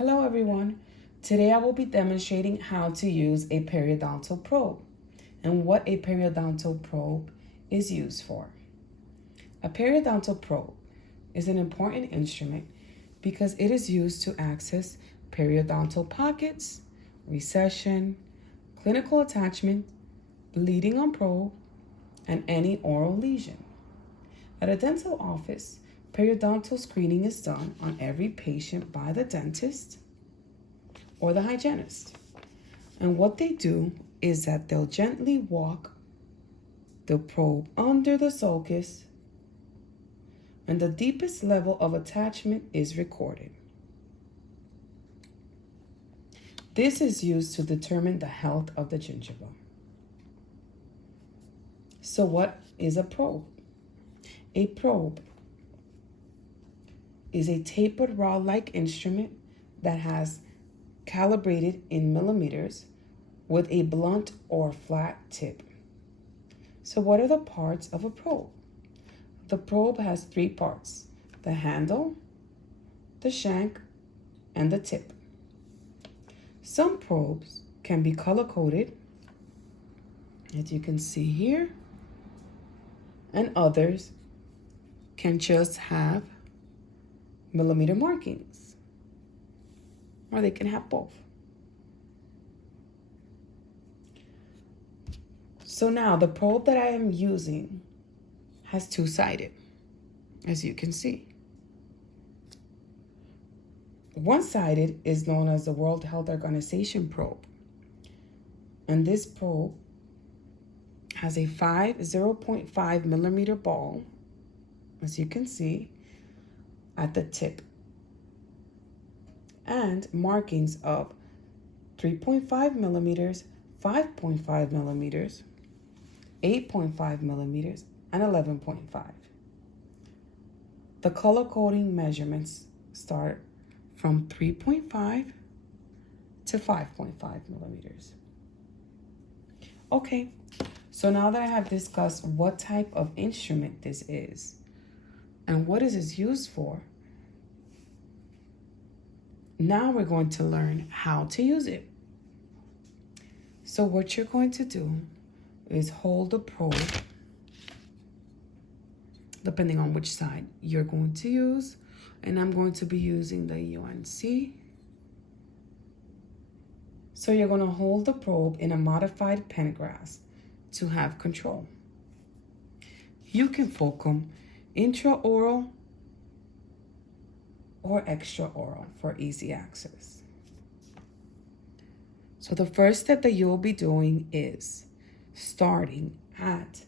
Hello everyone. Today I will be demonstrating how to use a periodontal probe and what a periodontal probe is used for. A periodontal probe is an important instrument because it is used to access periodontal pockets, recession, clinical attachment, bleeding on probe, and any oral lesion. At a dental office, periodontal screening is done on every patient by the dentist or the hygienist. And what they do is that they'll gently walk the probe under the sulcus, and the deepest level of attachment is recorded. This is used to determine the health of the gingiva. So what is a probe? A probe is a tapered rod-like instrument that has calibrated in millimeters with a blunt or flat tip. So what are the parts of a probe? The probe has three parts: the handle, the shank, and the tip. Some probes can be color-coded, as you can see here, and others can just have millimeter markings, or they can have both. So now the probe that I am using has two-sided, as you can see. One-sided is known as the World Health Organization probe, and this probe has a 0.5 millimeter ball, as you can see, at the tip, and markings of 3.5 millimeters, 5.5 millimeters, 8.5 millimeters, and 11.5. The color coding measurements start from 3.5 to 5.5 millimeters. Okay, so now that I have discussed what type of instrument this is and what is it used for, now we're going to learn how to use it. So what you're going to do is hold the probe, depending on which side you're going to use, and I'm going to be using the UNC. So you're going to hold the probe in a modified pen grasp to have control. You can fulcrum intraoral or extraoral for easy access. So the first step that you'll be doing is starting at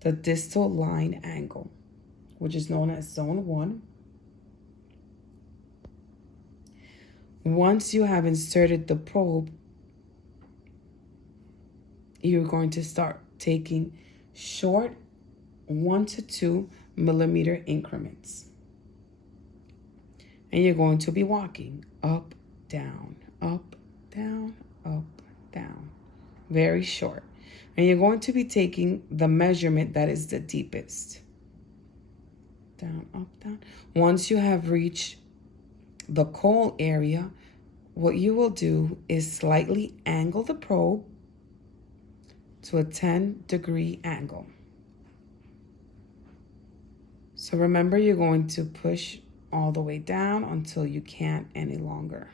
the distal line angle, which is known as zone 1. Once you have inserted the probe, you're going to start taking short 1 to 2 millimeter increments. And you're going to be walking up, down, up, down, up, down. Very short. And you're going to be taking the measurement that is the deepest. Down, up, down. Once you have reached the coal area, what you will do is slightly angle the probe to a 10-degree angle. So remember, you're going to push all the way down until you can't any longer.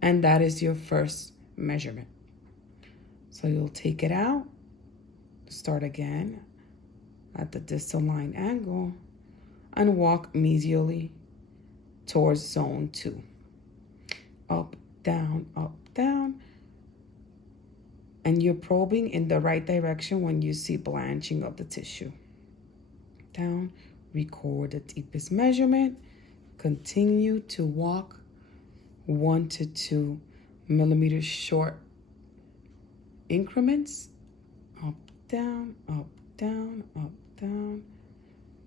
And that is your first measurement. So you'll take it out, start again at the distal line angle, and walk medially towards zone 2. Up, down, and you're probing in the right direction when you see blanching of the tissue. Down, record the deepest measurement, continue to walk 1 to 2 millimeters short increments, up, down, up, down, up, down.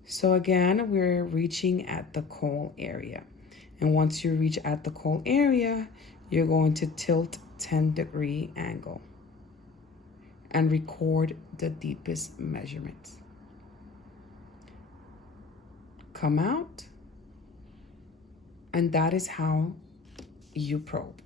So again, we're reaching at the coal area. And once you reach at the coal area, you're going to tilt 10-degree angle and record the deepest measurements. Come out, and that is how you probe.